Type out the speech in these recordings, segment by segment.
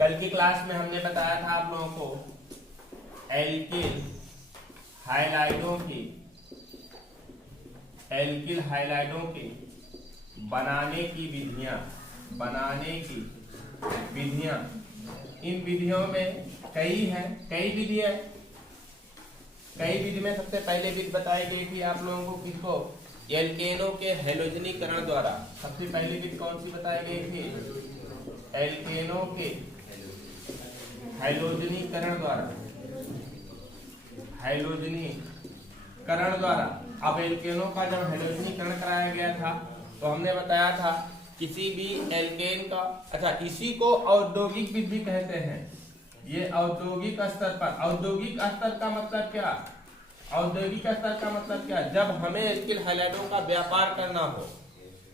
कल की क्लास में हमने बताया था आप लोगों को एल्किल हाइलाइडों की बनाने की विधियां। इन विधियों में कई विधि में सबसे पहले विधि बताई गई थी आप लोगों को किसको, एल्केनों के हैलोजनीकरण द्वारा। सबसे पहली विधि कौन सी बताई गई थी, एल्केनों के हैलोजनीकरण द्वारा। अब एल्केनों का जब हैलोजनीकरण कराया गया था तो हमने बताया था किसी भी एल्केन का, अच्छा इसी को औद्योगिक विधि कहते हैं। ये औद्योगिक स्तर का मतलब क्या, जब हमें एल्किल हैलाइडों का व्यापार करना हो,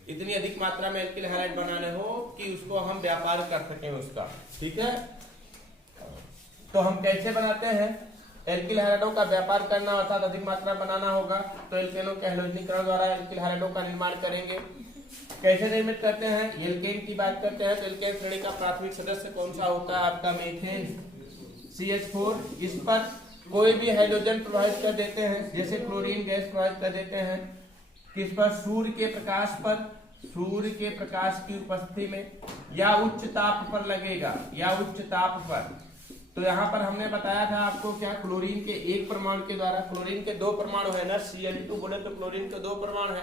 इतनी अधिक मात्रा में एल्किल हैलाइड बनाने हो कि उसको हम व्यापार कर सकें उसका, ठीक है। तो हम कैसे बनाते हैं, एल्किल हैलाइडों का व्यापार करना अर्थात अधिक मात्रा बनाना होगा तो एल्केनों के हैलोजनीकरण द्वारा एल्किल हैलाइडों का निर्माण करेंगे। कैसे निर्मित करते हैं, एल्केन की बात करते हैं तो एल्केन श्रेणी का प्राथमिक सदस्य कौन सा होता है, आपका मीथेन CH4। इस पर कोई भी हाइड्रोजन प्रवाहित कर देते हैं, जैसे क्लोरीन गैस प्रवाहित कर देते हैं। किस पर, सूर्य के प्रकाश की उपस्थिति में या उच्च ताप पर लगेगा, तो यहाँ पर हमने बताया था आपको क्या, क्लोरीन के एक परमाणु के द्वारा, क्लोरीन के दो परमाणु है ना, Cl2 बोले तो क्लोरीन के दो परमाणु है,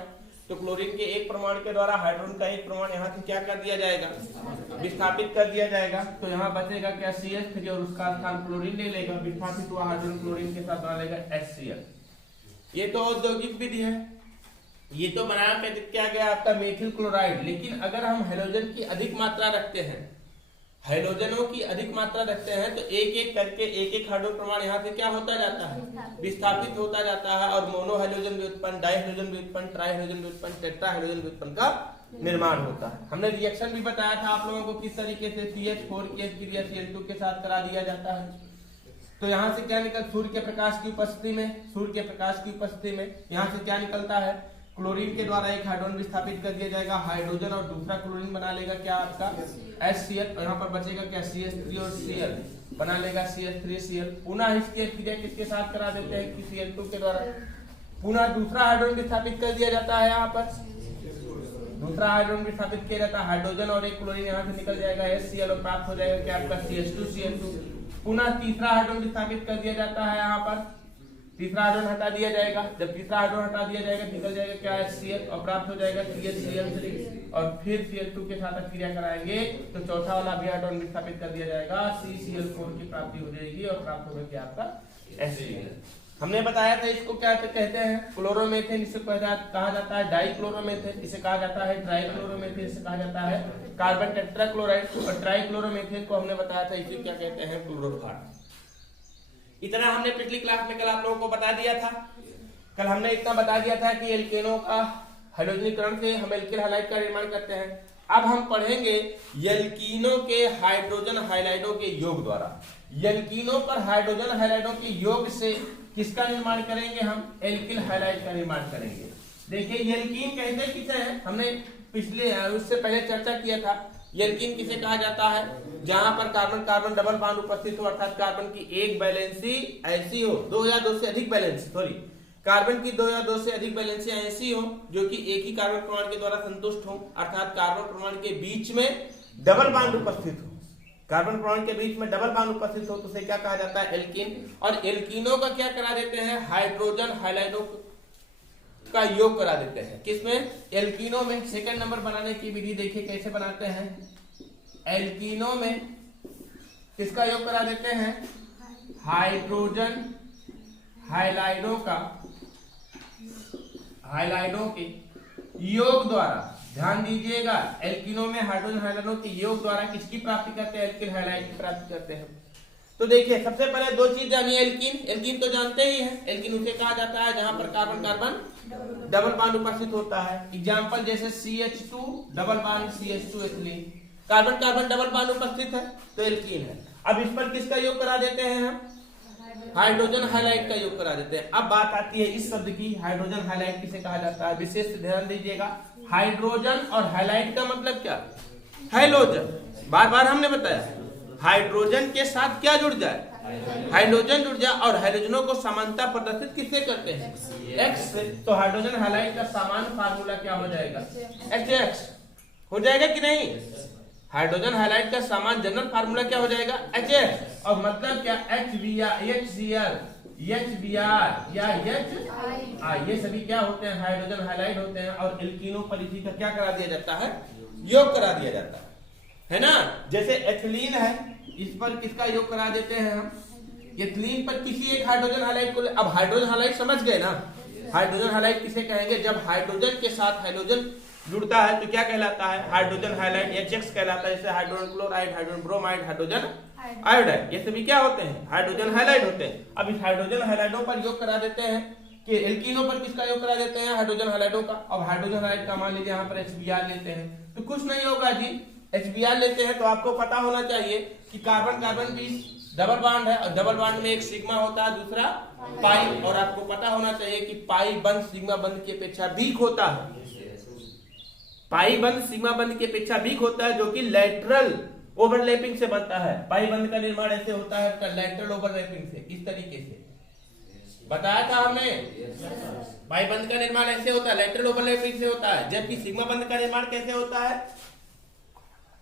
तो क्लोरीन के एक परमाणु के द्वारा हाइड्रोजन का एक परमाणु यहाँ से क्या कर दिया जाएगा, विस्थापित कर दिया जाएगा। तो यहाँ बचेगा क्या, CH3 और उसका स्थान क्लोरीन ले लेगा, विस्थापित हुआ हाइड्रोजन क्लोरीन के साथ बना लेगा HCl। ये तो औद्योगिक विधि है, ये तो बनाया क्या गया आपका मेथिल क्लोराइड। लेकिन अगर हम हैलोजन की अधिक मात्रा रखते हैं, तो एक एक करके एक हाइड्रोजन परमाणु यहाँ से क्या होता जाता है, विस्थापित होता जाता है और मोनो हाइड्रोजन व्युत्पन्न, डाई हाइड्रोजन व्युत्पन्न, ट्राई हाइड्रोजन व्युत्पन्न, टेट्रा हाइड्रोजन व्युत्पन्न का निर्माण होता है। हमने रिएक्शन भी बताया था आप लोगों को किस तरीके से CH4 की क्रिया Cl2 के साथ करा दिया जाता है। तो यहाँ से क्या निकल, सूर्य के प्रकाश की उपस्थिति में यहाँ से क्या निकलता है, क्लोरीन के द्वारा एक हाइड्रोजन विस्थापित कर दिया जाएगा, हाइड्रोजन और दूसरा क्लोरीन बना लेगा क्या आपका HCl, और यहाँ पर बचेगा क्या CH3 और Cl बना लेगा CH3Cl। पुनः इसकी क्रिया किसके साथ करा देते हैं कि Cl2 के द्वारा पुनः दूसरा हाइड्रोजन विस्थापित कर दिया जाता है, यहाँ पर दूसरा हाइड्रोजन विस्थापित किया जाता है, हाइड्रोजन और एक क्लोरीन यहाँ से निकल जाएगा HCl और प्राप्त हो जाएगा क्या आपका CH2Cl2। पुनः तीसरा हाइड्रोजन विस्थापित कर दिया जाता है, यहाँ पर तीसरा हाइड्रोजन हटा दिया जाएगा, जब तीसरा हाइड्रोजन हटा दिया जाएगा निकल जाएगा क्या HCl और प्राप्त हो जाएगा CH3 और फिर Cl2 के साथ क्रिया कराएंगे तो चौथा वाला भी हाइड्रोजन विस्थापित कर दिया जाएगा, CCl4 की प्राप्ति हो जाएगी और प्राप्त होगा क्या आपका HCl। हमने बताया था इसको क्या कहते हैं, क्लोरोमेथेन, इसे कहा जाता है डाइक्लोरोमेथेन, इसे कहा जाता है ट्राइक्लोरोमेथेन, इसे कहा जाता है कार्बन टेट्राक्लोराइड, और ट्राइक्लोरोमेथेन को हमने बताया था इसे क्या कहते हैं, क्लोरोफॉर्म। इतना हमने पिछली क्लास में कल आप लोगों को बता दिया था। कल हमने इतना बता दिया था कि एल्केनों का हैलोजनीकरण से हम एल्किल हैलाइड का निर्माण करते हैं। अब हम पढ़ेंगे एल्कीनों के हाइड्रोजन हैलाइडों के योग द्वारा। एल्कीनों पर हाइड्रोजन हैलाइडों के योग से किसका निर्माण करेंगे, हम एल्किल हैलाइड का निर्माण करेंगे। देखिए एल्कीन कहते किसे हैं, हमने पिछले उससे पहले चर्चा किया था। एल्कीन किसे कहा जाता है, जहां पर कार्बन कार्बन डबल बॉन्ड उपस्थित हो, अर्थात कार्बन की एक वैलेंसी ऐसी हो, दो या दो से अधिक वैलेंसी, कार्बन की दो या दो से अधिक वैलेंसी ऐसी हो जो कि एक ही कार्बन परमाणु के द्वारा संतुष्ट हो, अर्थात कार्बन परमाणु के बीच में डबल बॉन्ड उपस्थित हो, कार्बन परमाणु के बीच में डबल बॉन्ड उपस्थित हो तो उसे क्या कहा जाता है, एल्कीन। और एल्कीनों का क्या करा देते हैं, हाइड्रोजन हैलाइडों का योग करा देते हैं। किसमें, एल्कीनों में। सेकंड नंबर बनाने की विधि देखिए कैसे बनाते हैं, एल्कीनों में किसका योग करा देते हैं, हाइड्रोजन हैलाइडों के योग द्वारा। ध्यान दीजिएगा, एल्कीनों में हाइड्रोजन हैलाइडों के योग द्वारा किसकी प्राप्ति करते हैं, एल्किल हैलाइड की प्राप्ति करते हैं। तो देखिए सबसे पहले दो चीज जानिए, एल्कीन तो जानते ही हैं, एल्कीन उसे कहा जाता है जहां पर कार्बन कार्बन डबल बॉन्ड उपस्थित होता है। एग्जांपल जैसे CH2 double bond CH2 ethylene, carbon carbon double bond उपस्थित है तो एल्कीन है। अब इस पर किसका योग करा देते हैं हम, हाइड्रोजन हैलाइड का योग करा देते हैं। अब बात आती है इस शब्द की, हाइड्रोजन हैलाइड किसे कहा जाता है, विशेष ध्यान दीजिएगा। हाइड्रोजन और हैलाइड का मतलब क्या, हैलोजन, बार बार हमने बताया हाइड्रोजन के साथ क्या जुड़ जाए, हाइड्रोजन जुड़ जाए, और हाइड्रोजनों को समानता प्रदर्शित किससे करते हैं, एक्स से। तो हाइड्रोजन हैलाइड का सामान्य फार्मूला क्या हो जाएगा, HX हो जाएगा कि नहीं। हाइड्रोजन हैलाइड का सामान्य जनरल फार्मूला क्या हो जाएगा, HX। और मतलब क्या, HBr या HI, ये सभी क्या होते हैं, हाइड्रोजन हैलाइड होते हैं। और एल्कीनों पर इसी का क्या करा दिया जाता है, योग करा दिया जाता है ना। जैसे एथिलीन है, इस पर किसका योग करा देते हैं हम, एथिलीन पर किसी एक हाइड्रोजन हैलाइड को। अब हाइड्रोजन हैलाइड समझ गए ना, हाइड्रोजन हैलाइड किसे कहेंगे, जब हाइड्रोजन के साथ हाइड्रोजन जुड़ता है तो क्या कहलाता है, हाइड्रोजन हैलाइड, HX कहलाता है। जैसे hydrogen chloride, hydrogen bromide, hydrogen iodide, ये सभी क्या होते हैं, हाइड्रोजन हैलाइड होते हैं। अब इस हाइड्रोजन हैलाइडों पर योग करा देते हैं कि एल्कीनों पर किसका योग करा देते हैं, हाइड्रोजन हैलाइडों का। अब हाइड्रोजन हैलाइड का मान लीजिए यहाँ पर HBr लेते हैं, तो कुछ नहीं होगा जी, HBr लेते हैं तो आपको पता होना चाहिए कि कार्बन कार्बन की डबल बॉन्ड है, और डबल बॉन्ड में एक सिग्मा होता है, दूसरा पाई। और आपको पता होना चाहिए कि पाई बंध सिग्मा बंध की अपेक्षा वीक होता है, पाई बंध सिग्मा बंध की अपेक्षा वीक होता है, जो कि लेटरल ओवरलैपिंग से बनता है। पाई बंध का निर्माण ऐसे होता है, लेटरल ओवरलैपिंग से, इस तरीके से बताया था हमने। पाई बंध का निर्माण ऐसे होता है, लेटरल ओवरलैपिंग से होता है। जबकि सिग्मा बंध का निर्माण कैसे होता है,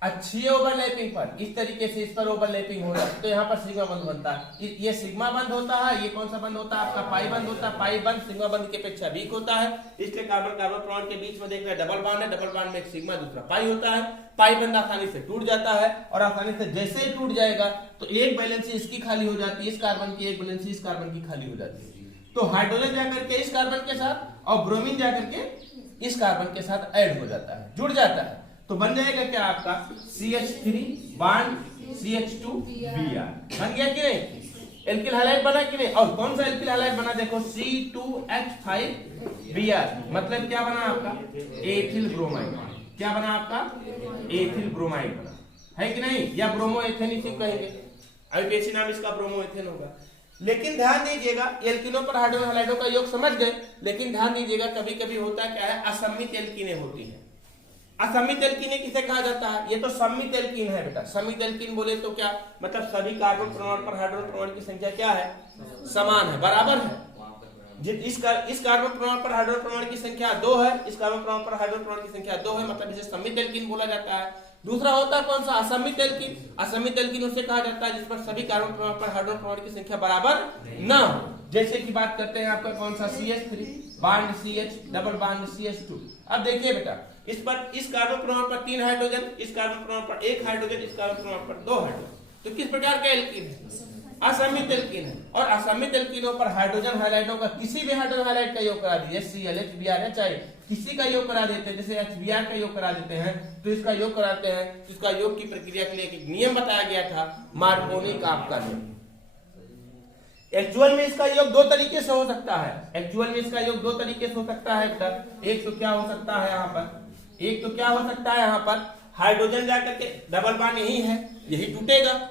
अच्छी ओवरलैपिंग पर, इस तरीके से इस पर ओवरलैपिंग हो रहा है, तो यहाँ पर सिग्मा बंध बनता है। ये सिग्मा बंध होता है, ये कौन सा बंध होता है आपका, पाई बंध होता है। पाई बंध सिग्मा बंध की अपेक्षा वीक होता है, इसलिए कार्बन कार्बन परमाणु के बीच में देख रहे हैं डबल बॉन्ड है, डबल बॉन्ड में एक सिग्मा दूसरा पाई होता है। पाई बंध आसानी से टूट जाता है, और आसानी से जैसे ही टूट जाएगा तो एक वैलेंसी इसकी खाली हो जाती है, इस कार्बन की, एक वैलेंसी इस कार्बन की खाली हो जाती है। तो हाइड्रोजन जाकर के इस कार्बन के साथ और ब्रोमीन जाकर के इस कार्बन के साथ ऐड हो जाता है, जुड़ जाता है। तो बन जाएगा क्या आपका CH3 बॉन्ड CH2Br, बन गया कि नहीं, एल्किल हैलाइड बना कि नहीं। और कौन सा एल्किल हैलाइड बना, देखो C2H5Br, मतलब क्या बना आपका, एथिल ब्रोमाइड। क्या बना आपका, एथिल ब्रोमाइड बना, है कि नहीं, या ब्रोमो एथेन इसे कहेंगे, आईपीएसी नाम इसका ब्रोमो एथेन होगा। लेकिन ध्यान दीजिएगा, एल्किनों पर हाइड्रोजन हैलाइडों का योग समझ गए, लेकिन ध्यान दीजिएगा कभी कभी होता क्या है, असम्मित एल्कीनें होती है। असम्मित एल्कीनें किसे कहा जाता है, ये तो सम्मित एल्कीन है बेटा। सम्मित एल्कीन बोले तो क्या मतलब, सभी कार्बन परमाणु पर हाइड्रोजन परमाणु की संख्या क्या है, समान है, बराबर है। इस कार्बन परमाणु पर हाइड्रोजन परमाणु की संख्या 2 है, इस कार्बन परमाणु पर हाइड्रोजन परमाणु की संख्या 2 है, मतलब इसे सम्मित एल्कीन बोला जाता है। दूसरा होता है कौन सा, असम्मित एल्कीन। असम्मित एल्कीन उसे कहा जाता है जिस पर सभी कार्बन परमाणु पर हाइड्रोजन परमाणु की संख्या बराबर न हो। जैसे कि बात करते हैं आपका कौन सा, CH3 bond CH double bond CH2। अब देखिए बेटा, इस कार्बन परमाणु पर 3 हाइड्रोजन, इस कार्बन परमाणु पर 1 हाइड्रोजन, इस कार्बन परमाणु पर 2 हाइड्रोजन, तो किस प्रकार का एल्कीन है, असम्मित एल्कीन है। और असम्मित एल्कीनों पर हाइड्रोजन हैलाइडों का किसी भी हाइड्रोजन हैलाइड का योग करा दीजिए, HCl HBr है, चाहे किसी का योग करा देते हैं, जैसे HBr का योग करा देते हैं तो इसका योग कराते हैं, इसका योग की प्रक्रिया के लिए एक नियम बताया गया था, मार्कोनी-काप का नियम। एक्चुअल में इसका योग 2 तरीके से हो सकता है, एक्चुअल में इसका योग 2 तरीके से हो सकता है बेटा। एक तो क्या हो सकता है यहाँ पर, एक तो क्या हो सकता है यहाँ पर, हाइड्रोजन जाकर के डबल बॉन्ड यही है, यही टूटेगा,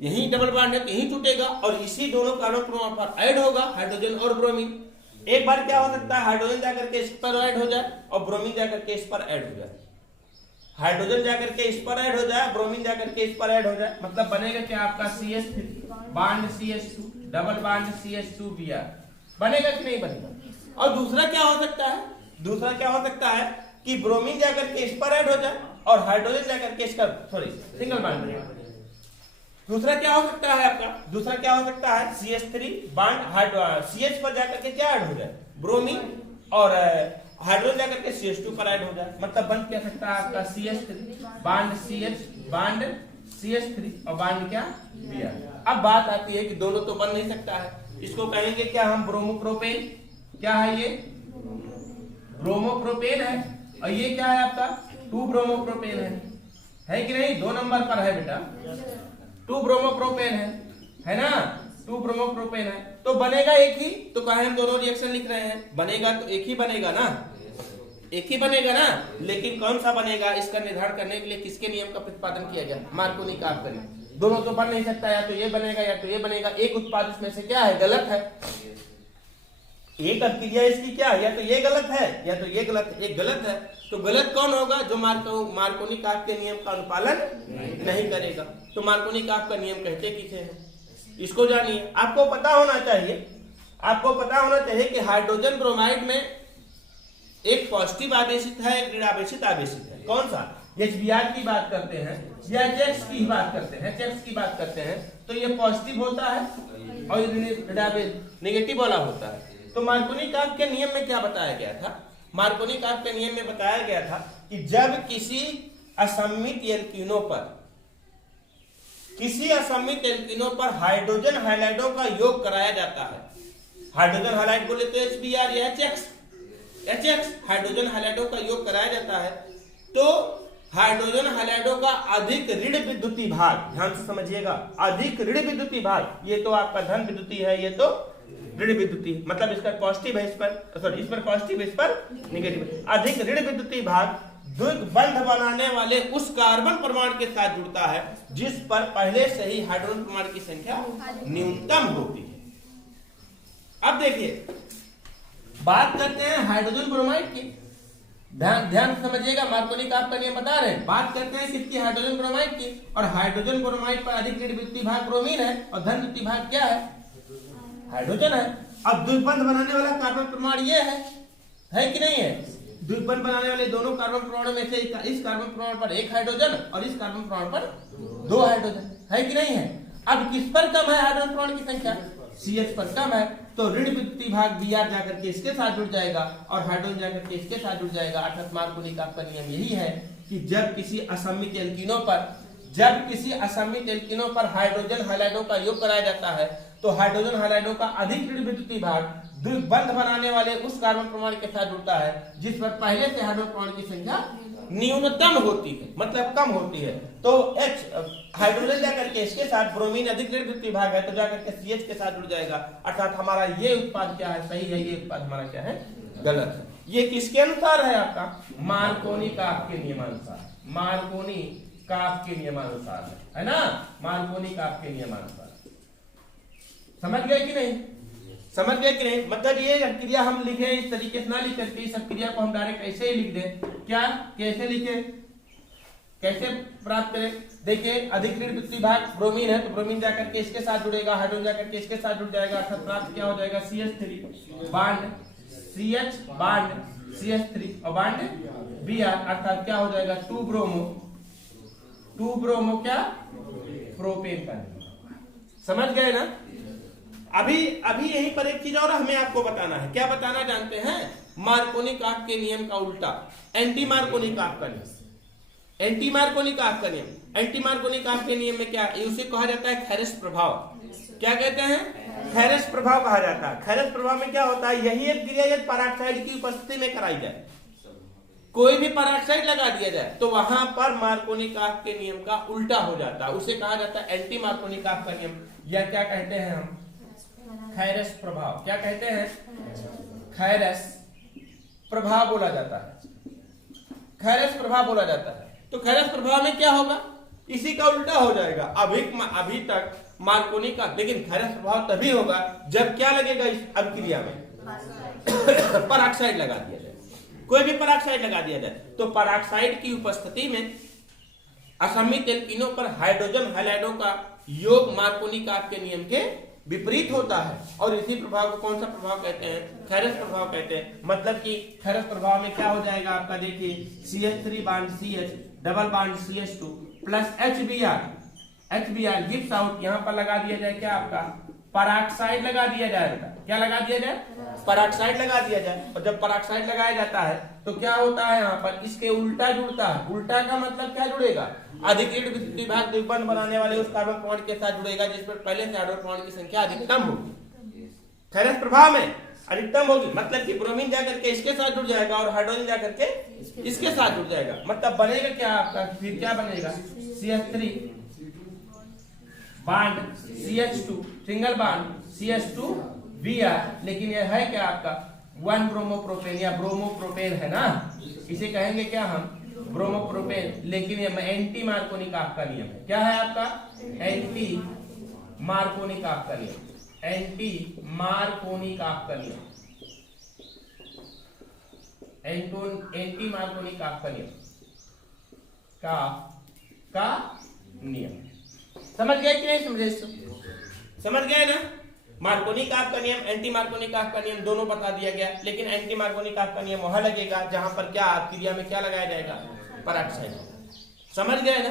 यही डबल बॉन्ड है, यही टूटेगा, और इसी दोनों कार्बन परमाणु पर ऐड होगा हाइड्रोजन और ब्रोमीन। एक बार क्या हो सकता है, हाइड्रोजन जाकर के इस पर ऐड हो जाए और ब्रोमीन जाकर के इस पर ऐड हो जाए, हाइड्रोजन जाकर के इस पर ऐड हो जाए, ब्रोमीन जाकर के इस पर ऐड हो जाए, मतलब बनेगा क्या आपका CH3 bond CH2 double bond CH2Br, बनेगा कि नहीं बनेगा। और दूसरा क्या हो सकता है, दूसरा क्या हो सकता है कि ब्रोमीन जाकर के इस पर ऐड हो जाए और हाइड्रोजन जाकर के इसका सिंगल बॉन्ड। दूसरा क्या हो सकता है आपका, दूसरा क्या हो सकता है, CH3 बॉन्ड CH पर जाकर के क्या ऐड हो जाए, ब्रोमीन, और हाइड्रोजन जाकर के CH2 पर ऐड हो जाए, मतलब बन क्या सकता है आपका CH3 bond CH bond CH3 और बॉन्ड क्या Br। अब बात आती है कि दोनों तो बन नहीं सकता है, इसको कहेंगे क्या हम, ब्रोमोप्रोपेन। क्या है ये, ब्रोमोप्रोपेन है, और ये क्या है आपका 2 ब्रोमोप्रोपेन है कि नहीं, 2 नंबर पर है बेटा, 2 ब्रोमोप्रोपेन है ना, 2 ब्रोमोप्रोपेन है, तो बनेगा एक ही, तो कहा हम दोनों रिएक्शन लिख रहे हैं, बनेगा तो एक ही बनेगा ना, एक ही बनेगा ना। लेकिन कौन सा बनेगा, इसका निर्धारण करने के लिए किसके नियम का प्रतिपादन किया गया, मार्कोनी-काप का नियम। दोनों तो बन नहीं सकता, या तो ये बनेगा या तो ये बनेगा, एक उत्पाद इसमें से क्या है, गलत है, एक अभिक्रिया इसकी क्या है, या तो ये गलत है या तो ये गलत है, एक गलत है, तो गलत कौन होगा, जो मार्कोनी-काप के नियम का अनुपालन नहीं करेगा। तो मार्कोनी का नियम कहते किसे हैं, इसको जानिए। आपको पता होना चाहिए कि हाइड्रोजन ब्रोमाइड में एक पॉजिटिव आवेशित है, एक ऋण आवेशित आवेशित है। कौन सा? HBr की बात करते हैं या HX की बात करते हैं, तो ये पॉजिटिव होता है और नेगेटिव वाला होता है। तो मार्कोनी के नियम में क्या बताया गया था? मार्कोनी के नियम में बताया गया था कि जब किसी असम्मित एल्कीनों पर हाइड्रोजन हाइलाइडों का योग कराया जाता है, हाइड्रोजन हाइलाइड बोले तो HBr या HX, हाइड्रोजन हाइलाइडों का योग कराया जाता है, तो हाइड्रोजन हाइलाइडों का अधिक ऋण विद्युतीय भाग, ध्यान से समझिएगा, अधिक ऋण विद्युतीय भाग, ये तो आपका धन विद्युतीय है, ये तो ऋण विद्युतीय, मतलब इसका पॉजिटिव है, इस पर पॉजिटिव, इस पर नेगेटिव। अधिक ऋण विद्युतीय भाग द्विग बंध बनाने वाले उस कार्बन परमाणु के साथ जुड़ता है जिस पर पहले से ही हाइड्रोजन परमाणु की संख्या न्यूनतम होती है। अब देखिए, बात करते हैं हाइड्रोजन ब्रोमाइड की। ध्यान समझिएगा, मार्कोनी का नियम बता रहे हैं। बात करते हैं किसकी? हाइड्रोजन ब्रोमाइड की। और हाइड्रोजन ब्रोमाइड पर अधिक ऋण विद्युतीय भाग ब्रोमीन है और धन विद्युतीय भाग क्या है? हाइड्रोजन है। अब द्विबंध बनाने वाला कार्बन परमाणु ये है कि नहीं है? द्विबंध बनाने वाले दोनों कार्बन परमाणु में से इस कार्बन परमाणु पर एक हाइड्रोजन और इस कार्बन परमाणु पर 2 हाइड्रोजन, है कि नहीं है? अब किस पर कम है हाइड्रोजन परमाणु की संख्या? CH पर कम है, तो ऋण विद्युतीय भाग Br जाकर के इसके साथ जुड़ जाएगा और हाइड्रोजन जाकर के इसके साथ जुड़ जाएगा। अर्थात मार्कोनी का नियम यही है कि जब किसी असम्मित एल्कीनों पर हाइड्रोजन हाइलाइडों का योग कराया जाता है, तो हाइड्रोजन हाइलाइडों का अधिक ऋण विद्युतीय भाग द्विबंध बनाने वाले उस कार्बन परमाणु के साथ जुड़ता है जिस पर पहले से हाइड्रोजन परमाणु की संख्या न्यूनतम होती है, मतलब कम होती है। तो हाइड्रोजन जाकर के इसके साथ, ब्रोमीन अधिक ऋण विद्युतीय भाग है तो जाकर के CH के साथ जुड़ जाएगा। अर्थात हमारा ये उत्पाद क्या है? सही है। ये उत्पाद हमारा क्या है? गलत है। ये किसके अनुसार है? आपका मार्कोनी का नियमानुसार, मार्कोनी का नियमानुसार है ना, मार्कोनी का नियमानुसार। समझ गए कि नहीं? समझ गए कि नहीं? मतलब ये क्रिया हम लिखे इस तरीके से ना लिख करके इस क्रिया को हम डायरेक्ट ऐसे ही लिख दें। क्या? कैसे लिखे, कैसे प्राप्त करें? देखिए, अधिक ऋण विद्युतीय भाग ब्रोमीन है तो ब्रोमीन जाकर के इसके साथ जुड़ेगा, हाइड्रोजन जाकर के इसके साथ जुड़ जाएगा। अर्थात प्राप्त क्या हो जाएगा? CH3 bond CH bond CH3 और बांड Br, अर्थात क्या हो जाएगा? 2 ब्रोमो क्या? प्रोपेन का। समझ गए ना? अभी यहीं पर एक चीज और हमें आपको बताना है। क्या बताना जानते हैं? मार्कोनी के नियम का उल्टा, एंटी मार्कोनी का नियम। एंटी मार्कोनी का नियम, एंटी मार्कोनी के नियम में क्या? उसे कहा जाता है खैरस प्रभाव। क्या कहते हैं? खैरस प्रभाव कहा जाता है। खैरस प्रभाव में क्या होता है? यही एक क्रिया यदि पराक्साइड की उपस्थिति में कराई जाए, कोई भी पराक्साइड लगा दिया जाए, तो वहां पर मार्कोनी के नियम का उल्टा हो जाता है। उसे कहा जाता है एंटी मार्कोनी का नियम, या क्या कहते हैं हम? खैरस प्रभाव। क्या कहते हैं? खैरस प्रभाव बोला जाता है। खैरस प्रभाव बोला जाता है। तो खैरस प्रभाव में क्या होगा? इसी का उल्टा हो जाएगा। अभी तक मार्कोनी का, लेकिन खैरस प्रभाव तभी होगा जब क्या लगेगा इस अभिक्रिया में? पराक्साइड लगा दिया जाए, कोई भी पराक्साइड लगा दिया जाए। तो पराक्साइड की उपस्थिति में असम्मित एल्कीनों पर हाइड्रोजन हाइलाइडों का योग मार्कोनी के नियम के विपरीत होता है। और इसी प्रभाव को कौन सा प्रभाव कहते हैं? खैरस प्रभाव कहते हैं। मतलब कि खैरस प्रभाव में क्या हो जाएगा आपका? देखिए, CH3 bond CH double bond CH2 plus HBr gives out. यहाँ पर लगा दिया जाए क्या? आपका पराक्साइड लगा दिया जाएगा। क्या लगा दिया जाए? पराक्साइड लगा दिया जाए। और जब पराक्साइड लगाया जाता है तो क्या होता है? यहाँ पर इसके उल्टा जुड़ता है। उल्टा का मतलब क्या जुड़ेगा? अधिक ऋण विद्युतीय भाग द्विबंध बनाने वाले उस कार्बन परमाणु के साथ जुड़ेगा जिस पर पहले से हाइड्रोजन परमाणु की संख्या अधिकतम होगी। खैरस प्रभाव में अधिकतम होगी, मतलब कि ब्रोमीन जाकर के इसके साथ जुड़ जाएगा और हाइड्रोजन जाकर के इसके साथ जुड़ जाएगा। मतलब बनेगा क्या आपका? फिर क्या बनेगा? CH3 bond CH2 single bond CH2 Br, लेकिन यह है क्या आपका? 1 ब्रोमोप्रोपेन या ब्रोमोप्रोपेन है ना, इसे कहेंगे क्या हम? ब्रोमोप्रोपेन। लेकिन ये एंटी मार्कोनी का नियम है। क्या है आपका? एंटी मार्कोनी का नियम, एंटी मार्कोनी का नियम, एंटी मार्कोनी का नियम का नियम। समझ गए कि नहीं समझे? समझ गए ना? मार्कोनी काफ का नियम, एंटी मार्कोनी काफ का नियम दोनों बता दिया गया, लेकिन एंटी मार्कोनी काफ का नियम वहां लगेगा जहां पर क्या क्रिया में क्या लगाया जाएगा, पराक्साइड। समझ गए ना?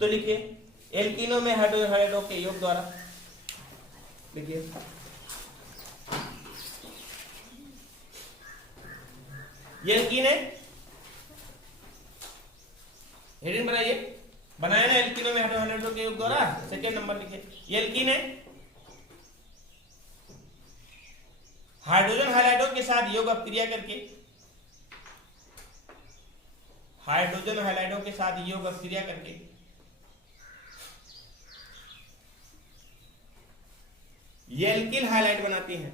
तो लिखिए एल्किनो में हाइड्रोजन हाइड्रो के योग द्वारा लिखिए ये एल्कीन है, हेडिंग बनाइए, बनाया ना एल्कीनो में हाइड्रोजन हाइड्रो के योग द्वारा, सेकेंड नंबर लिखिए ये एल्कीन है, हाइड्रोजन हाइड्रो के साथ योग अपक्रिया करके, हाइड्रोजन हाइड्रो के साथ योग अपक्रिया करके ये एल्किल हाइलाइट बनाती हैं।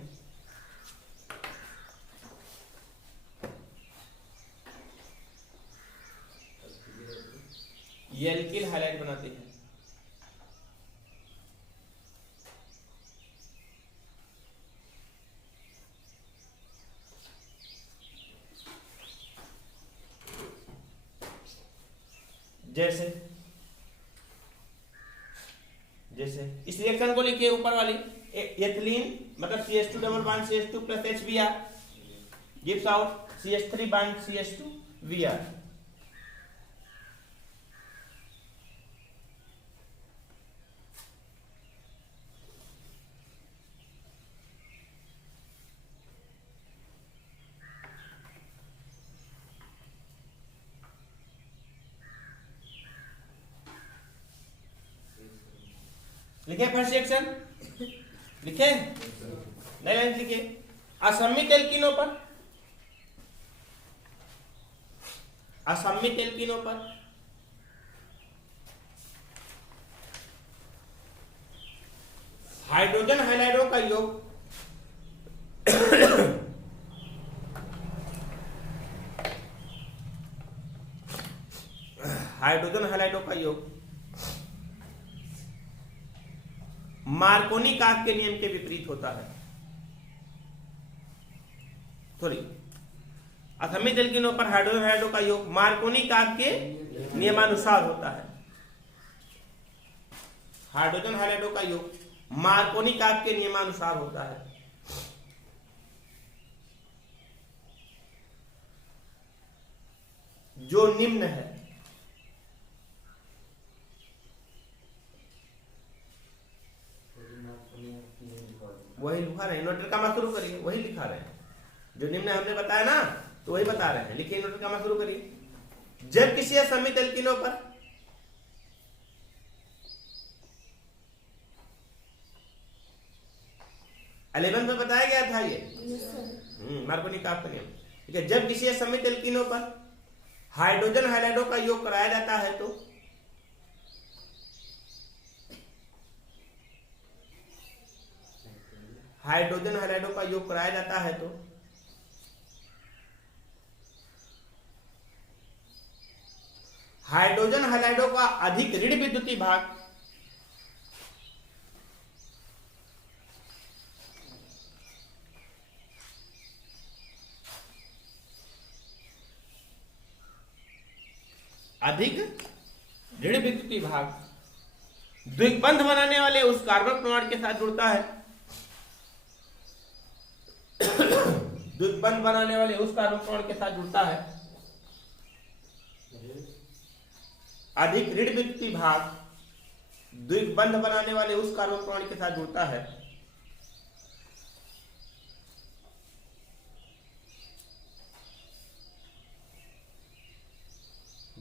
ये एल्किल हाइलाइट बनाते हैं। जैसे जैसे इस रिएक्शन को लिखिए ऊपर वाली, एथिलीन मतलब CH2 double bond CH2 plus HBr gives out CH3 bond CH2 Br। लिखे फर्स्ट रिएक्शन, लिखे नए लाइन लिखिए, असम्मित एल्कीनों पर, असम्मित एल्कीनों पर हाइड्रोजन हाइलाइडो का योग हाइड्रोजन हाइलाइडो का योग मार्कोनी काफ के नियम के विपरीत होता है। सॉरी, असम्मित एल्कीनों पर हाइड्रोजन हाइड्रो का योग मार्कोनी काफ के नियमानुसार होता है। हाइड्रोजन हाइड्रो का योग मार्कोनी काफ के नियमानुसार होता है। जो निम्न है, वही लिखा रहे हैं, इन्वर्टर का शुरू करिए, वही लिखा रहे हैं जो निम्न हमने बताया ना, तो वही बता रहे हैं। लिखिए इन्वर्टर का शुरू करिए। जब किसी असम्मित एल्कीनों पर अलेवन में बताया गया था ये मार्कोनी काफ का नियम, ठीक है। जब किसी असम्मित एल्कीनों पर हाइड्रोजन हाइलाइडो का योग कराया जाता है तो हाइड्रोजन हाइलाइडो का योग कराया जाता है तो हाइड्रोजन हाइलाइडो का अधिक ऋण विद्युतीय भाग द्विबंध बनाने वाले उस कार्बन परमाणु के साथ जुड़ता है। द्विबंध बनाने वाले उस कार्बन परमाणु के साथ जुड़ता है। अधिक ऋण विद्युतीय भाग द्विबंध बनाने वाले उस कार्बन परमाणु के साथ जुड़ता है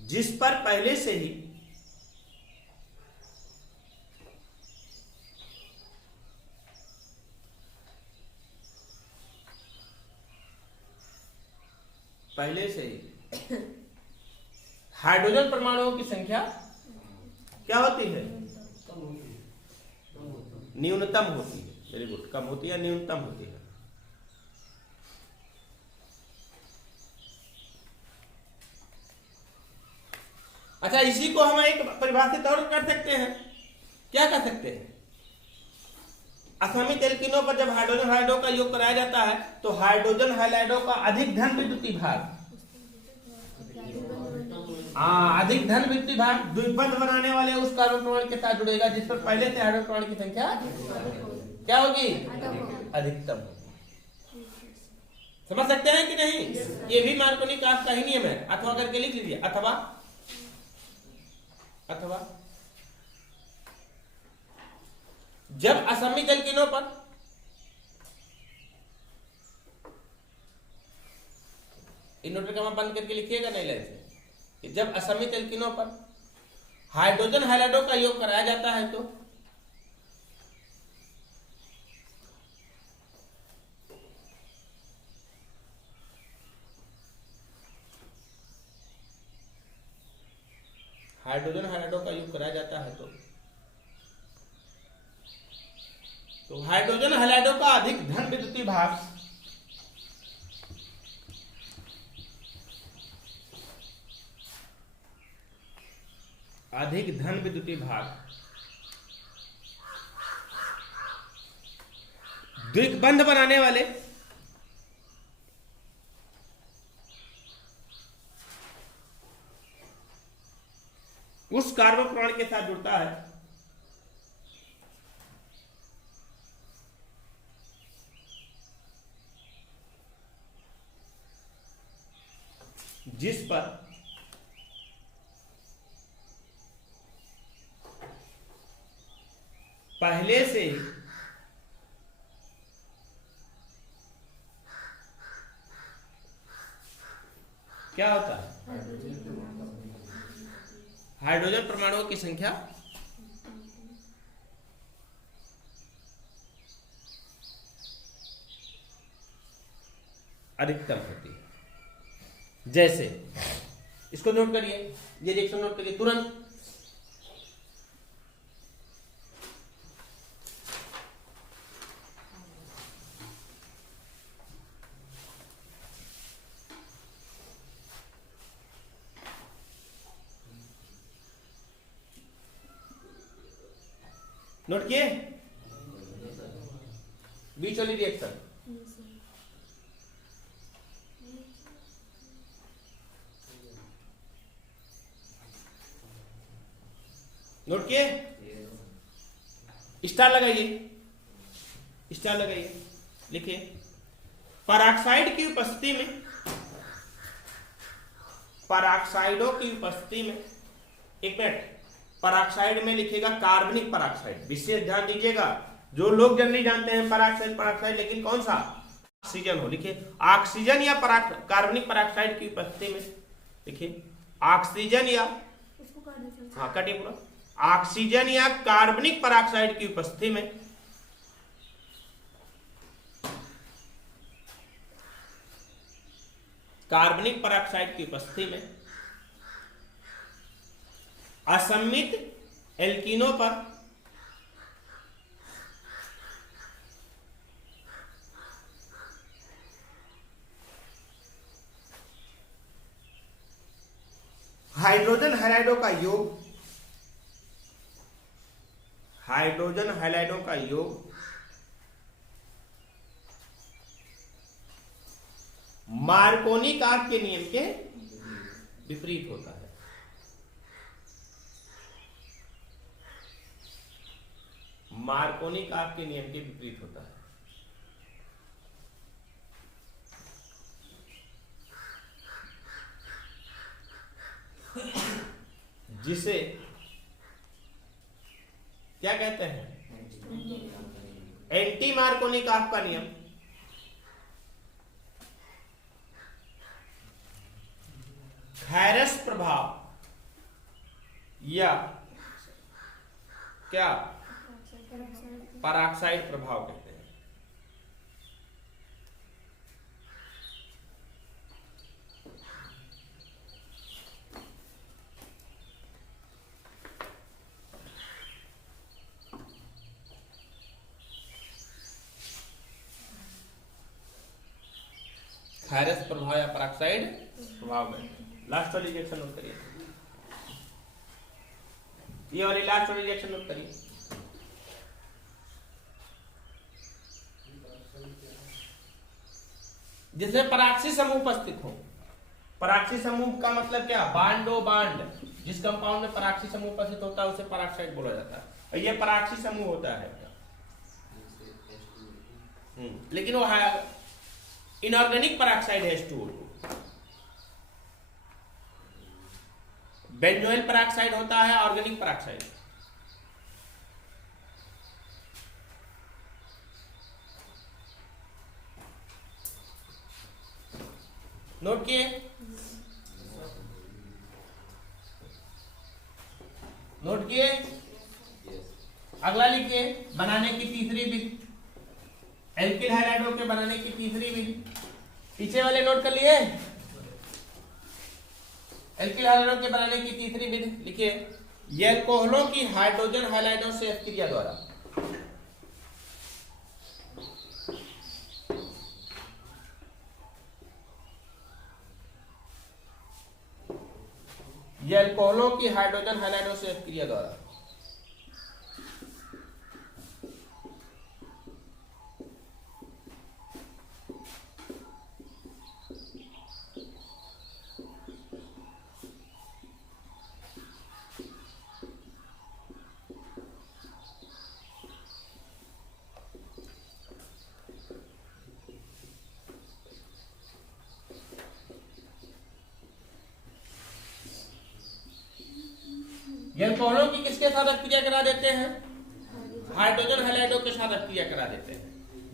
जिस पर पहले से ही हाइड्रोजन परमाणुओं की संख्या क्या होती है? न्यूनतम होती है। Very good. कम होती है, न्यूनतम होती है। अच्छा, इसी को हम एक परिभाषित और कर सकते हैं। क्या कर सकते हैं? असमित एल्कीनों पर जब हाइड्रोजन हाइड्रो का योग कराया जाता है तो हाइड्रोजन हाइलाइडो का अधिक धन विद्युतीय भाग अधिक धन विद्युत भाग द्विबंध बनाने वाले उस कार्बन परमाणु के साथ जुड़ेगा जिस पर पहले से हाइड्रोजन परमाणु की संख्या क्या होगी, अधिकतम होगी। समझ सकते हैं कि नहीं? ये भी मार्कोनी का ही नियम है। अथवा करके लिख लीजिए, अथवा अथवा जब असमित एल्कीनों पर इन नोट का बंद करके लिखिएगा नहीं लाइन से कि जब असमित एल्कीनों पर हाइड्रोजन हैलाइडों का योग कराया जाता है तो हाइड्रोजन हैलाइडों का योग कराया जाता है तो हाइड्रोजन हैलाइडों का अधिक धन विद्युतीय भाग द्विबंध बनाने वाले उस कार्बन परमाणु के साथ जुड़ता है जिस पर पहले से क्या होता है, हाइड्रोजन परमाणुओं की संख्या अधिकतम होती है। जैसे इसको नोट करिए, ये रिएक्शन नोट करिए तुरंत। नोट किए बीच वाली रिएक्शन, नोट किए, स्टार लगाइए, स्टार लगाइए, लिखिए पराक्साइड की उपस्थिति में, पराक्साइडों की उपस्थिति में, एक मिनट, पराक्साइड में लिखिएगा कार्बनिक पराक्साइड, विशेष ध्यान दीजिएगा। जो लोग जनरली जानते हैं पराक्साइड पराक्साइड, लेकिन कौन सा ऑक्सीजन हो, लिखिए ऑक्सीजन या कार्बनिक पराक्साइड की उपस्थिति में, लिखिए ऑक्सीजन या, हाँ कटिए पूरा, ऑक्सीजन या कार्बनिक पराक्साइड की उपस्थिति में कार्बनिक पराक्साइड की उपस्थिति में असमित एल्कीनों पर हाइड्रोजन हैलाइडों का योग, हाइड्रोजन हैलाइडों का योग मार्कोनी कारक के नियम के विपरीत होता है। मार्कोनी कारक के नियम के विपरीत होता है। जिसे क्या कहते हैं, एंटी मार्कोनी कारक का नियम, खैरस प्रभाव या क्या पराक्साइड प्रभाव कहते हैं। खैरस प्रभाव या पराक्साइड प्रभाव में लास्ट वाली रिएक्शन नोट करिए, ये वाली लास्ट वाली रिएक्शन नोट करिए। जिसमें पराक्सी समूह उपस्थित हो, पराक्षी समूह का मतलब क्या? बांडो बांड। जिस कंपाउंड में पराक्षी समूह उपस्थित होता है उसे पराक्साइड बोला जाता है। ये पराक्षी समूह होता है। लेकिन वो इनऑर्गेनिक पराक्साइड है H2O2। बेंजोइल पराक्साइड होता है ऑर्गेनिक पराक्साइड। नोट किए? नोट किए? अगला लिखिए, बनाने की तीसरी विधि, एल्किल हैलाइडों के बनाने की तीसरी विधि। पीछे वाले नोट कर लिए? एल्किल हैलाइडों के बनाने की तीसरी विधि लिखिए, एल्कोहलों की हाइड्रोजन हैलाइडों से क्रिया द्वारा एल्कोहलों की हाइड्रोजन हैलाइडों से क्रिया द्वारा एल्कोहलों की किसके साथ क्रिया करा देते हैं? हाइड्रोजन हैलाइडों के साथ क्रिया करा देते हैं।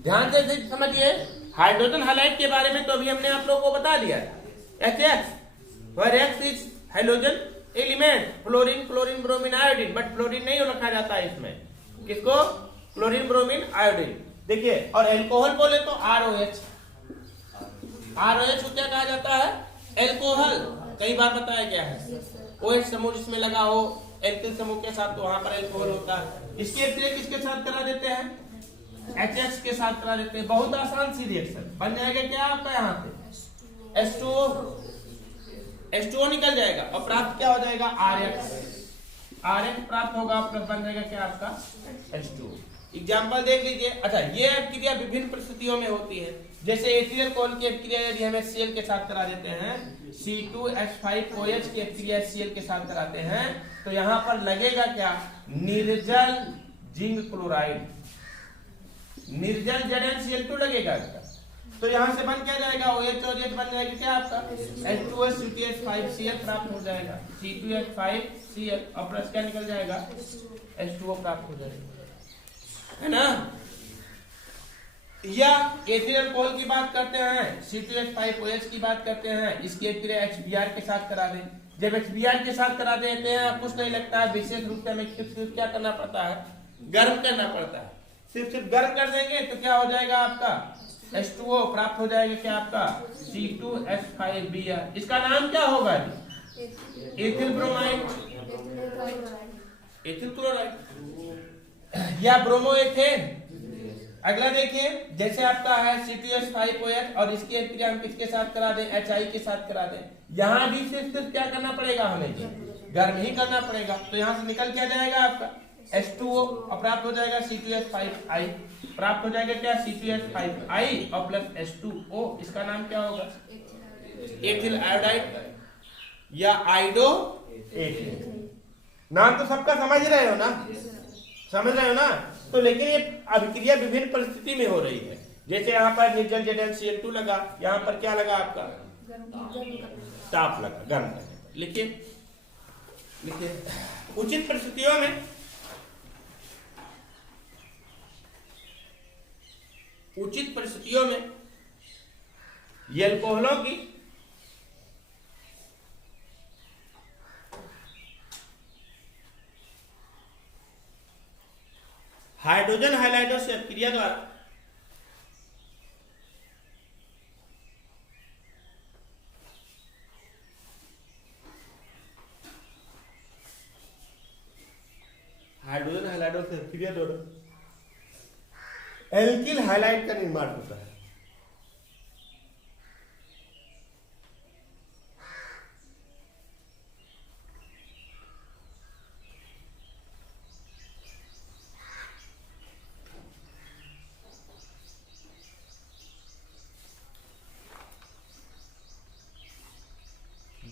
ध्यान से समझिए, हाइड्रोजन हैलाइड के बारे में तो अभी हमने आप लोगों को बता दिया। HX, where X is hydrogen element, fluorine, chlorine, bromine, iodine, but fluorine नहीं रखा जाता है इसमें। किसको? Chlorine, bromine, iodine. देखिए, और एल्कोहल बोले तो ROH। ROH को क्या कहा जाता है? एल्कोहल। कई बार बताया गया है। OH समूह जिसमें लगा हो एल्किल समूह के साथ, तो वहां पर एल्कोहल होता है। इसके क्रिया किसके साथ करा देते हैं? HX के साथ करा देते हैं। बहुत आसान सी रिएक्शन बन जाएगा। क्या आपका यहाँ पे H2O, H2O निकल जाएगा और प्राप्त क्या हो जाएगा? RH प्राप्त होगा, बन जाएगा क्या आपका? H2O। एग्जाम्पल देख लीजिए। अच्छा, ये क्रिया विभिन्न परिस्थितियों में होती है। जैसे एथिल कोल की क्रिया यदि हमें Cl के साथ करा देते हैं, C2H5OH की क्रिया Cl के साथ कराते हैं, तो यहाँ पर लगेगा क्या? निर्जल जिंक क्लोराइड, निर्जल ZnCl2 लगेगा। तो यहाँ से बन क्या जाएगा? OH और H बन जाएगा क्या आपका? H2O C2H5Cl प्राप्त हो जाएगा। C2H5Cl और प्लस क्या निकल जाएगा? H2O प्राप्त हो जाएगा, है ना? या एथिल अल्कोहल की बात करते हैं, C2H5OH की बात करते हैं, इसकी क्रिया HBr के साथ करा दें। जब HBr के साथ करा देते हैं, कुछ नहीं लगता है, विशेष रूप से हमें क्या करना पड़ता है? गर्म करना पड़ता है। सिर्फ गर्म कर देंगे तो क्या हो जाएगा आपका? H2O प्राप्त हो जाएगा क्या आपका? C2H5Br। इसका नाम क्या होगा? एथिल ब्रोमाइड, एथिल क्लोराइड या ब्रोमो एथेन। अगला देखिए, जैसे आपका है C2H5OH और इसकी क्रिया हम किसके साथ करा दें? HI के साथ करा दें। यहाँ भी सिर्फ क्या करना पड़ेगा हमें? गर्म ही करना पड़ेगा। तो यहाँ से निकल क्या जाएगा आपका? H2O और प्राप्त हो जाएगा C2H5I। प्राप्त हो जाएगा क्या? C2H5I और प्लस H2O। इसका नाम क्या होगा? एथिल आयोडाइड या आइडो एथिल। नाम तो सबका समझ रहे हो ना? समझ रहे हो ना? तो लेकिन ये अभिक्रिया विभिन्न परिस्थिति में हो रही है। जैसे यहाँ पर निर्जल ZnCl2 लगा, यहाँ पर क्या लगा आपका? ताप लगा, गर्म लगा। लिखिए, लिखिए, उचित परिस्थितियों में एल्कोहलों की हाइड्रोजन हैलाइडों से क्रिया द्वारा एल्किल हैलाइड का निर्माण होता है।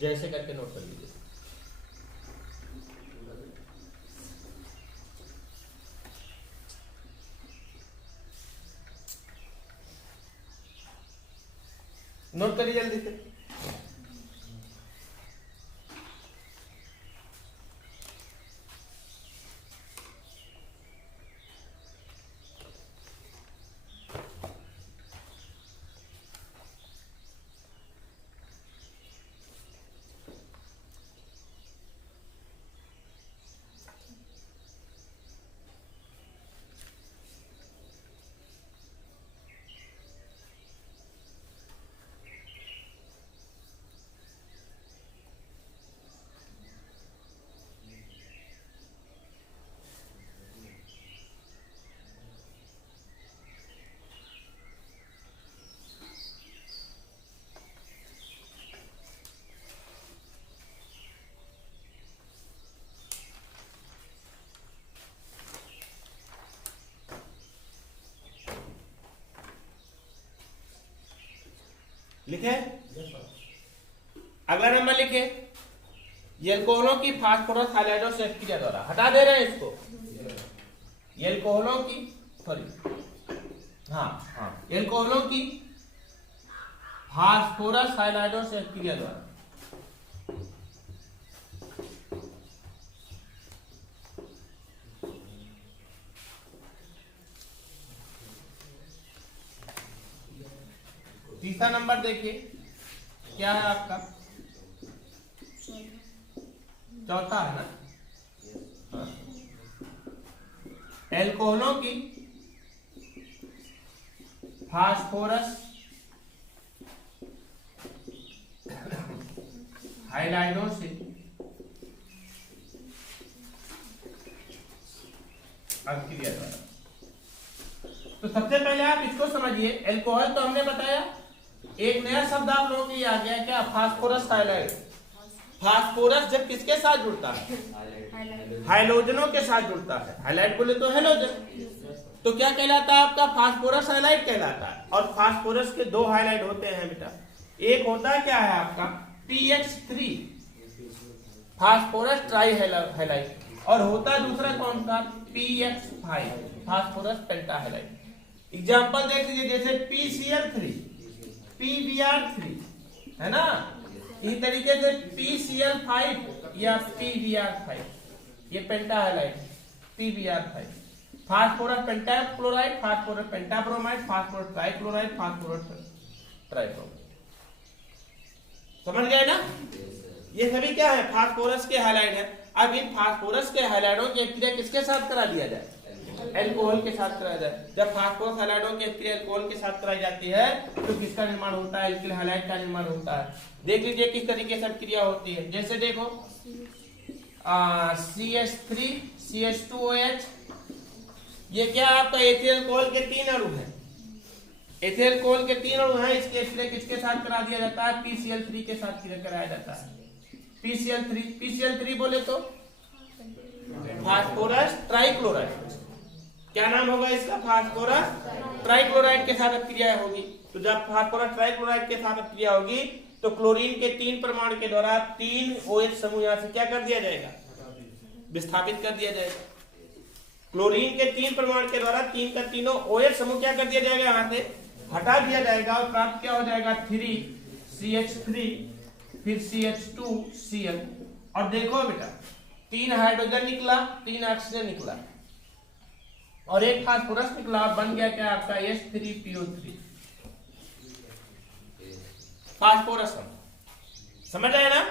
जैसे करके नोट कर लीजिए। नोट करिए जल्दी से। लिखे? अगला नंबर लिखे, एल्कोहलों की फास्फोरस हाइलाइडो से क्रिया द्वारा, हटा दे रहे हैं इसको, एल्कोहलों की एल्कोहलों की फास्फोरस हाइलाइडो से क्रिया द्वारा तीसरा नंबर देखिए क्या है आपका, चौथा है ना, एल्कोहलों की फास्फोरस हाइलाइडो से अभिक्रिया द्वारा। तो सबसे पहले आप इसको समझिए, एल्कोहल तो हमने बताया, एक नया शब्द आप लोगों के लिए आ गया क्या, फास्फोरस हाइलाइड। फास्फोरस जब किसके साथ जुड़ता है, हाइलोजनों के साथ जुड़ता है, हाइलाइड बोले तो हेलोजन, तो क्या कहलाता है आपका, फास्फोरस हाइलाइड कहलाता है। और फास्फोरस के दो हाइलाइड होते हैं बेटा, एक होता है क्या है आपका PH3 फास्फोरस ट्राई हाइलाइड, और होता है दूसरा कौन सा PX5 फास्फोरस पेंटा हाइलाइड। एग्जाम्पल देख लीजिए, जैसे PCl3 PBr3 है ना, इसी तरीके से PCl5 या PBr5, ये penta halide PBr5, phosphorus pentachloride, phosphorus pentabromide, phosphorus trichloride, phosphorus tribromide. समझ गए ना, ये सभी क्या है, फास्फोरस के हाइलाइड है। अब इन फास्फोरस के हाइलाइडों की क्रिया किसके साथ करा दिया जाए, एल्कोहल के साथ कराया जाए। जब फास्फोरस हाइलाइडों की क्रिया एल्कोहल के साथ कराई जाती है तो किसका निर्माण होता है, एल्किल हाइलाइड का निर्माण होता है। देख लीजिए किस तरीके से क्रिया होती है, जैसे देखो CH3 CH2OH, ये क्या आपका एथिल अल्कोहल के 3 अणु हैं, एथिल अल्कोहल के 3 अणु हैं, इसके क्रिया किसके साथ करा दिया जाता है, PCl3 के साथ क्रिया कराया जाता है। PCl3 बोले तो फास्फोरस ट्राइक्लोराइड, क्या नाम होगा इसका, फास्फोरस ट्राइक्लोराइड के साथ क्रिया होगी। तो जब फास्फोरस ट्राइक्लोराइड के साथ क्रिया होगी तो क्लोरीन के 3 परमाणु के द्वारा 3 OH समूह यहां से क्या कर दिया जाएगा, विस्थापित कर दिया जाएगा। क्लोरीन के 3 परमाणु के द्वारा 3 का तीनों OH समूह क्या कर दिया जाएगा, यहां से हटा दिया जाएगा, और प्राप्त क्या हो जाएगा 3CH3 फिर CH2Cl। और देखो बेटा 3 हाइड्रोजन निकला, 3 ऑक्सीजन निकला और एक फास्फोरस निकला, बन गया क्या आपका H3PO3 फास्फोरस। समझ आया ना।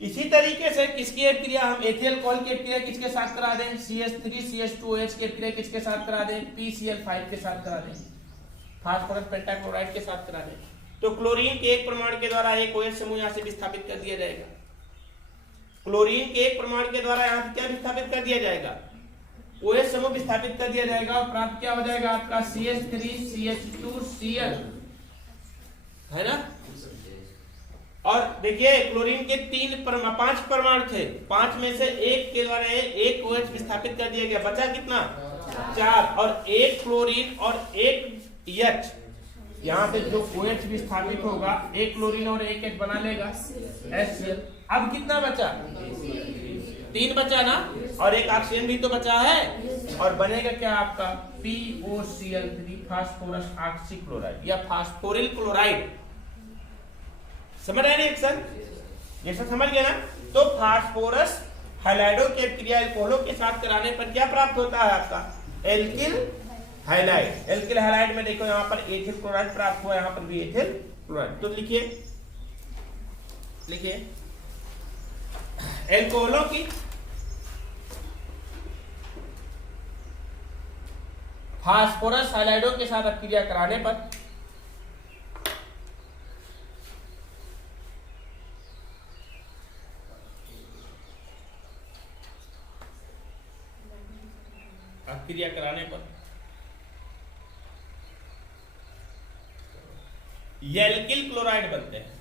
इसी तरीके से किसकी क्रिया, हम एथिल अल्कोहल की क्रिया किसके साथ करा दें, CH3 CH2OH की क्रिया किसके साथ करा दें, PCl5 के साथ करा दें, फास्फोरस पेंटाक्लोराइड के साथ करा दें। तो क्लोरीन के 1 परमाणु के द्वारा एक OH समूह यहां से विस्थापित कर दिया जाएगा। क्लोरीन के 1 परमाणु के द्वारा यहां से क्या विस्थापित कर दिया जाएगा, OH समूह विस्थापित कर दिया जाएगा, और प्राप्त क्या हो जाएगा आपका CH3 CH2Cl, है ना। और देखिए क्लोरीन के 5 परमाणु थे, 5 में से एक के द्वारा एक OH विस्थापित कर दिया गया, बचा कितना 4, और एक क्लोरीन और एक H यहाँ पे जो OH विस्थापित होगा एक क्लोरीन और एक H बना लेगा HCl। अब कितना बचा? 3 बचा ना, और एक ऑक्सीजन भी तो बचा है, और बनेगा क्या आपका POCl3 फास्फोरस ऑक्सीक्लोराइड या फास्फोरिल क्लोराइड। समझ रहे हैं रिएक्शन? जैसा समझ गए ना, तो फास्फोरस हैलाइडों की क्रिया अल्कोहलों के साथ कराने पर क्या प्राप्त होता है आपका? Alkyl halide. एल्किल हैलाइड में देखो यहाँ पर एथिल क्लोराइड प्राप्त हुआ, यहाँ पर भी एथिल क्लोराइड। तो लिखिए अल्कोहलों की फास्फोरस हैलाइडों के साथ क्रिया कराने पर क्रिया कराने पर ये एल्किल क्लोराइड बनते हैं।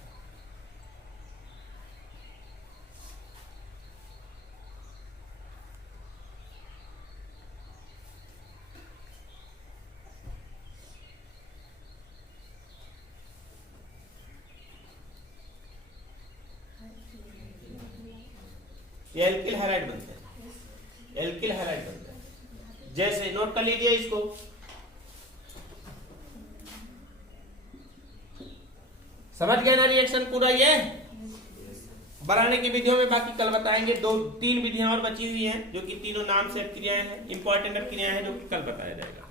ये एल्किल हैलाइड बनते हैं, एल्किल हैलाइड बनते हैं। जैसे नोट कर लीजिए इसको, समझ गए ना रिएक्शन पूरा? ये बनाने की विधियों में बाकी कल बताएंगे, 2-3 विधियां और बची हुई हैं जो कि तीनों नाम से क्रियाएं हैं, इंपॉर्टेंट क्रियाएं हैं जो कि कल बताया जाएगा।